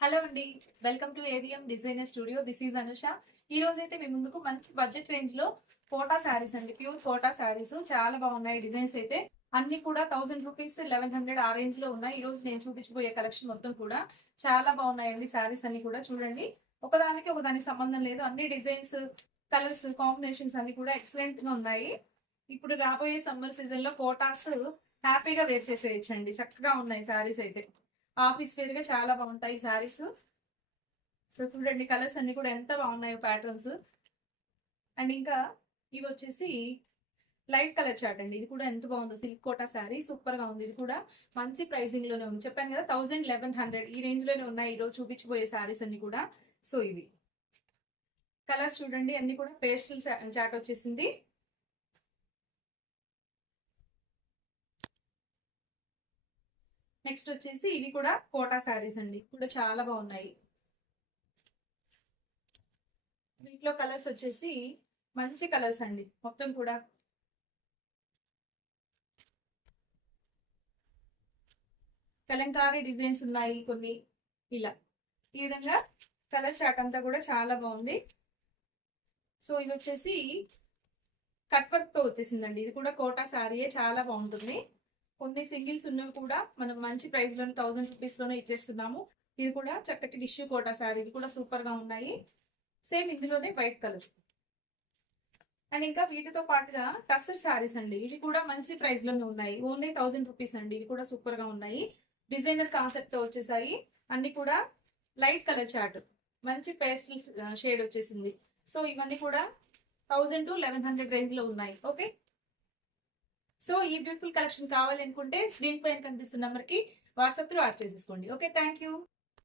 Hello అండి, welcome to AVM designer studio. This is Anusha. ఈ రోజు అయితే మీ ముందుకు మంచి బడ్జెట్ రేంజ్ లో కోటా శారీస్ అండి, ప్యూర్ కోటా శారీస్ చాలా బాగున్నాయి. డిజైన్స్ అయితే అన్ని కూడా 1000 రూపీస్ 1100 ఆ రేంజ్ లో ఉన్నాయి. ఈ రోజు నేను చూపించబోయే కలెక్షన్ మొత్తం కూడా చాలా బాగున్నాయండి. శారీస్ అన్ని కూడా చూడండి, ఒకదానికి ఒకదానికి సంబంధం లేదు. అన్ని డిజైన్స్, కలర్స్, కాంబినేషన్స్ అన్ని కూడా ఎక్సలెంట్ గా ఉన్నాయి. ఇప్పుడు రాబోయే సమ్మర్ సీజన్ లో కోటాస్ హ్యాపీగా వేర్ చేసేయచ్చండి. చక్కగా ఉన్నాయి శారీస్ అయితే. ఆఫీస్ వేర్ గా చాలా బాగుంటాయి ఈ శారీస్. సో చూడండి, కలర్స్ అన్ని కూడా ఎంత బాగున్నాయో, ప్యాటర్న్స్. అండ్ ఇంకా ఇవి వచ్చేసి లైట్ కలర్ చార్ట్ అండి. ఇది కూడా ఎంత బాగుందో, సిల్క్ కోటా శారీ సూపర్ గా ఉంది. ఇది కూడా మంచి ప్రైసింగ్ లోనే ఉంది. చెప్పాను కదా, 1100 ఈ రేంజ్ లోనే ఉన్నాయి ఈ రోజు చూపించబోయే శారీస్ అన్ని కూడా. సో ఇవి కలర్స్ చూడండి, అన్ని కూడా పేస్టల్ చాట్ వచ్చేసింది. నెక్స్ట్ వచ్చేసి ఇవి కూడా కోటా శారీస్ అండి, కూడా చాలా బాగున్నాయి. వీటిలో కలర్స్ వచ్చేసి మంచి కలర్స్ అండి మొత్తం కూడా. కలంకారీ డిజైన్స్ ఉన్నాయి కొన్ని. ఇలా ఈ విధంగా కలర్ చాట్ అంతా కూడా చాలా బాగుంది. సో ఇది వచ్చేసి కట్ వర్క్ తో వచ్చేసిందండి. ఇది కూడా కోటా శారీయే, చాలా బాగుంటుంది. కొన్ని సింగిల్స్ ఉన్నవి కూడా మనం మంచి ప్రైస్ లోనే 1000 రూపీస్ లోనే ఇచ్చేస్తున్నాము. ఇది కూడా చక్కటి టిష్యూ కోటా శారీ, ఇది కూడా సూపర్ గా ఉన్నాయి. సేమ్ ఇందులోనే వైట్ కలర్. అండ్ ఇంకా వీటితో పాటుగా టస్సర్ శారీస్ అండి, ఇవి కూడా మంచి ప్రైస్ లోనే ఉన్నాయి. ఓన్లీ 1000 రూపీస్ అండి. ఇవి కూడా సూపర్ గా ఉన్నాయి. డిజైనర్ కాన్సెప్ట్ తో వచ్చేసాయి. అన్ని కూడా లైట్ కలర్ చార్ట్, మంచి పేస్టల్ షేడ్ వచ్చేసింది. సో ఇవన్నీ కూడా 1000 to 1100 రేంజ్ లో ఉన్నాయి. ఓకే, సో ఈ బ్యూటిఫుల్ కలెక్షన్ కావాలి అనుకుంటే స్క్రీన్ పైన కనిపిస్తున్న నెంబర్ కి వాట్సాప్ త్రూ యాడ్ చేసేసుకోండి. Okay, thank you.